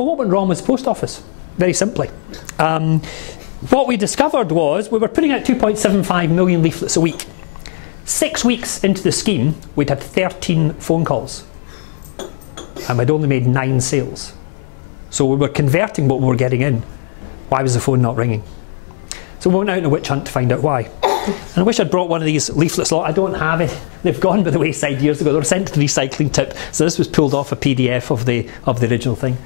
Well, what went wrong with the post office? Very simply. What we discovered was we were putting out 2.75 million leaflets a week. 6 weeks into the scheme, we'd had 13 phone calls. And we'd only made 9 sales. So we were converting what we were getting in. Why was the phone not ringing? So we went out on a witch hunt to find out why. And I wish I'd brought one of these leaflets. I don't have it. They've gone by the wayside years ago. They were sent to the recycling tip. So this was pulled off a PDF of the original thing.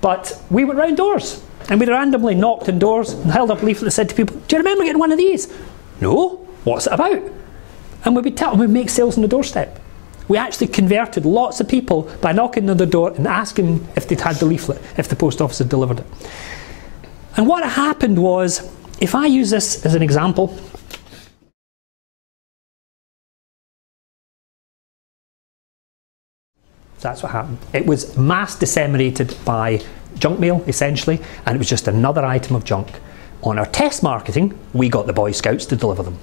But we went round doors. And we randomly knocked on doors and held up a leaflet and said to people, do you remember getting one of these? No. What's it about? And we'd tell them we'd make sales on the doorstep. We actually converted lots of people by knocking on the door and asking if they'd had the leaflet, if the post office had delivered it. And what happened was, if I use this as an example, that's what happened. It was mass disseminated by junk mail, essentially, and it was just another item of junk. On our test marketing, we got the Boy Scouts to deliver them.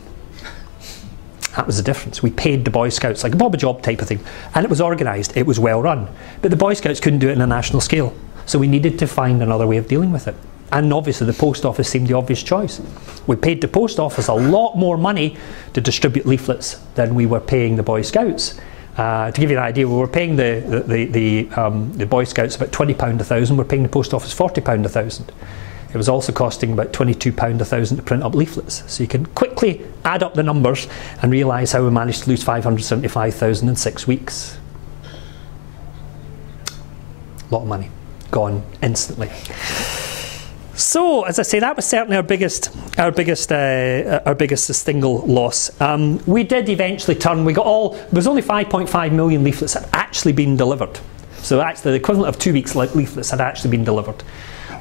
That was the difference. We paid the Boy Scouts, like a Bob a Job type of thing, and it was organised, it was well run. But the Boy Scouts couldn't do it on a national scale, so we needed to find another way of dealing with it. And obviously the post office seemed the obvious choice. We paid the post office a lot more money to distribute leaflets than we were paying the Boy Scouts. To give you an idea, we were paying the Boy Scouts about £20 a thousand, we're paying the post office £40 a thousand. It was also costing about £22 a thousand to print up leaflets. So you can quickly add up the numbers and realise how we managed to lose 575,000 in 6 weeks. A lot of money gone instantly. So, as I say, that was certainly our biggest single loss. We did eventually turn. We got there was only 5.5 million leaflets had actually been delivered. So actually, the equivalent of 2 weeks' leaflets had actually been delivered.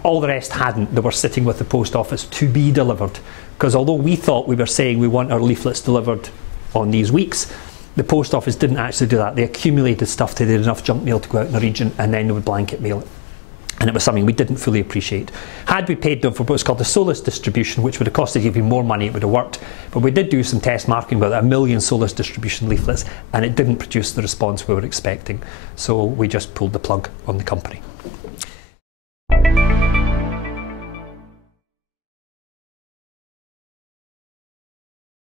All the rest hadn't. They were sitting with the post office to be delivered. Because although we thought we were saying we want our leaflets delivered on these weeks, the post office didn't actually do that. They accumulated stuff till they had enough junk mail to go out in the region, and then they would blanket mail it. And it was something we didn't fully appreciate. Had we paid them for what's called the Solus distribution, which would have costed even more money, it would have worked. But we did do some test marketing with 1 million Solus distribution leaflets, and it didn't produce the response we were expecting. So we just pulled the plug on the company.